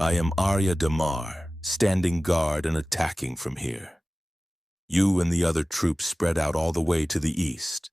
I am Arya Damar, standing guard and attacking from here. You and the other troops spread out all the way to the east.